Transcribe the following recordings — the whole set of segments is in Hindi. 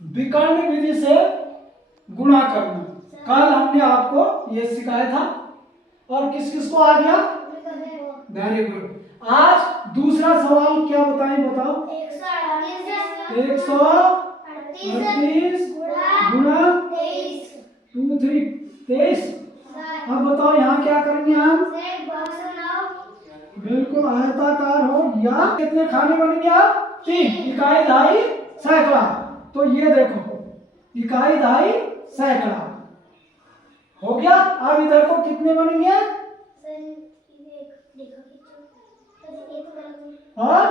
विकर्ण विधि से गुणा करना। कल हमने आपको ये सिखाया था। और किस किस को आ गया? Very good. आज दूसरा सवाल क्या बताएं, बताओ। 138 गुणा 2 3 23। अब बताओ यहाँ क्या करेंगे हम? बिल्कुल आयताकार हो या कितने खाने बनेंगे? आप 3 इकाई दहाई सैकड़ा। तो ये देखो इकाई दहाई सैकड़ा हो गया। अब इधर को कितने बनेंगे? और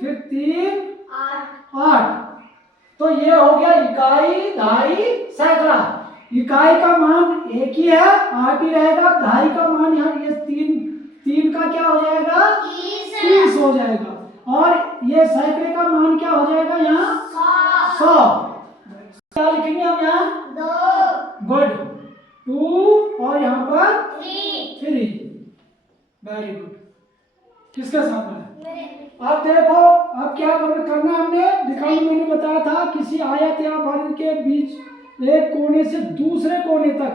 फिर 3 8। तो ये हो गया इकाई दहाई सैकड़ा। इकाई का मान एक ही है, 8 ही रहेगा। दहाई का मान यहाँ ये 3 का क्या हो जाएगा? 30 हो जाएगा। और ये सैकड़े का मान क्या हो जाएगा? यहाँ 100। क्या लिखेंगे हम यहाँ? 2 गुड 2 और यहाँ पर 3। Very good. किसके सामने? अब देखो अब क्या करना हमने दिखाई। मैंने बताया था किसी आयत या वर्ग के बीच एक कोने से दूसरे कोने तक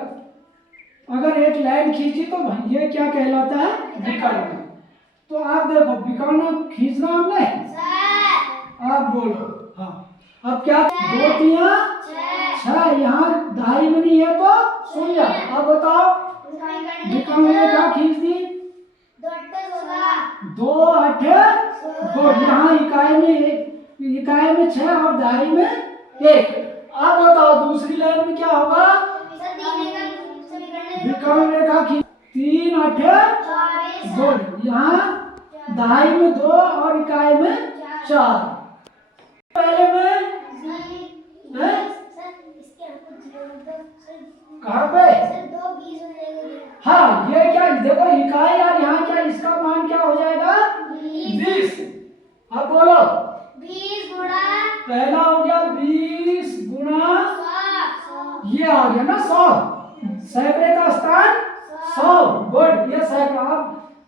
अगर एक लाइन खींची तो ये क्या कहलाता है? विकर्ण। तो आप देखो विकर्ण खींचना हमने। आप बोलो। हाँ अब क्या? 2 3 6। यहाँ दहाई में नहीं है तो 0। अब बताओ विकर्ण रेखा खींच दी। 2 8 गुड। यहाँ इकाई में 6 और दहाई में 1। अब बताओ दूसरी लाइन में क्या होगा? विकर्ण रेखा खींच 3 8 गुड। यहाँ दहाई में 2 और इकाई में 4। पहले में कहाँ पे? हाँ ये क्या देखो इकाई और यहाँ क्या इसका मान क्या हो जाएगा? 20। अब बोलो 20 गुणा पहला हो गया 20 गुणा ये आ गया ना 100। सैकड़े का स्थान 100 गुड। ये सैकड़ा। अब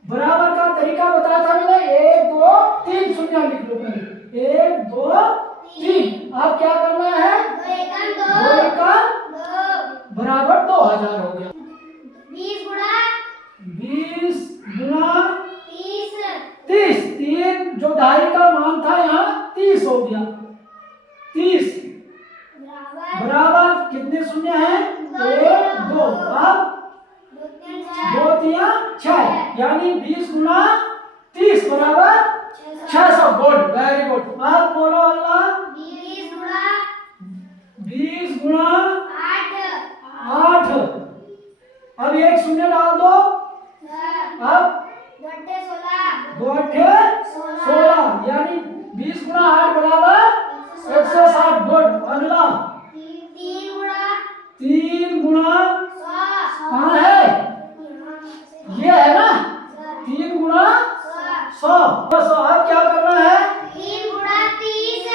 बराबर का तरीका बताया था मैंने। 1 2 3 शून्य लिख लो पहले। 1 2 3। अब क्या करना है? 2 एकम बराबर 2000 हो गया। 20 गुणा 30। 3 जो दहाई का मान था यहाँ 30 हो गया। 30 बराबर कितने शून्य हैं? 1 2। अब 2 3 6 यानी 20 गुणा 30 बराबर 600 गुड वेरी गुड। अब बोलो अगला 20 गुणा 8। अब एक शून्य डाल दो। अब 2 8 16 यानी 20 गुणा 8 बराबर 160 गुड। अगला 3 गुणा कहाँ है? ये है ना 3 गुणा 100। अब क्या करना है? 3 गुणा 30।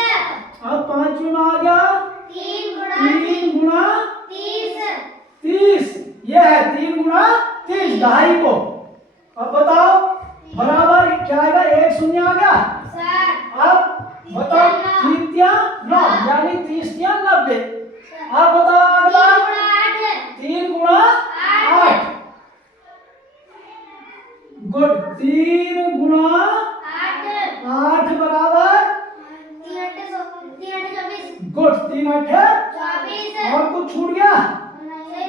अब 5 में आ गया 3 गुणा 30। ये है 3 गुणा 30 दहाई को। अब बताओ बराबर क्या आएगा? 1 शून्य आ गया। अब बताओ 3 3 9 यानी 30 3 90। अब बताओ अगला 3 गुणा 8 गुड। 3 गुणा 8 बराबर गुड 3 8 और कुछ छूट गया?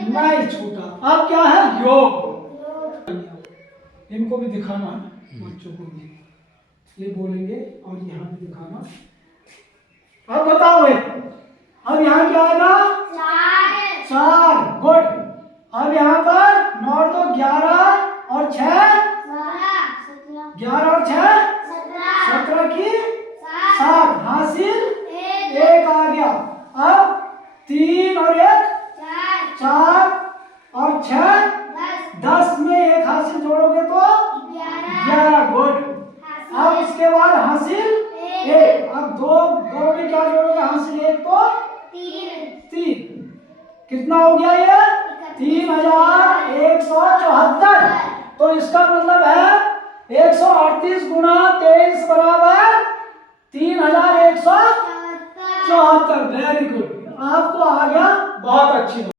नहीं छूटा। अब क्या है? योग। इनको भी दिखाना है बच्चों को भी। ये बोलेंगे और यहाँ भी दिखाना। अब बताओ अब यहाँ क्या आएगा? 4 गुड। अब यहाँ पर 9 तो 11 और 6 11 और 6 17 की 7 हासिल 1 आ गया। अब 3 और 1 4 और 6 10 में 1 हासिल जोड़ोगे तो 11 गुड। अब इसके बाद हासिल 1। अब 2 में क्या जोड़ोगे? हासिल 1 तो 3। कितना हो गया ये? 3174। तो इसका मतलब है 138 गुणा 23 बराबर 74। वेरी गुड, आपको आ गया बहुत अच्छी बात।